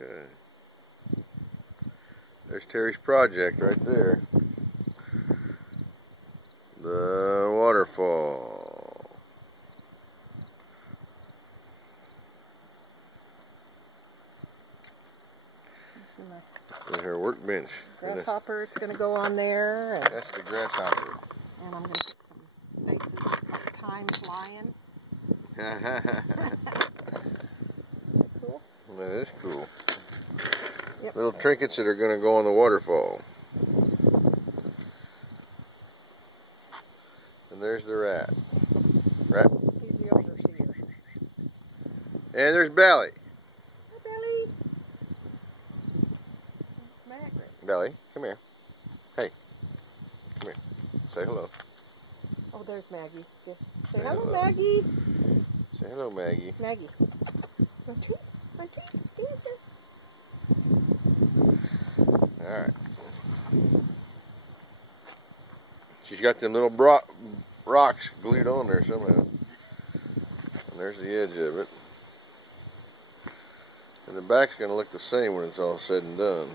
Okay. There's Terry's project right there. The waterfall. There's her workbench. Grasshopper, it's going to go on there. And that's the grasshopper. And I'm going to put some faces of time flying. Cool. That is cool. Yep. Little trinkets that are going to go on the waterfall. And there's the rat. He's the overseer. And there's Belly. Hi, Belly. Margaret. Belly, come here. Hey, come here. Say hello. Oh, there's Maggie. Say hello, Maggie. Say hello, Maggie. Maggie. My treat. My treat. Alright. She's got them little rocks glued on there somehow. And there's the edge of it. And the back's going to look the same when it's all said and done.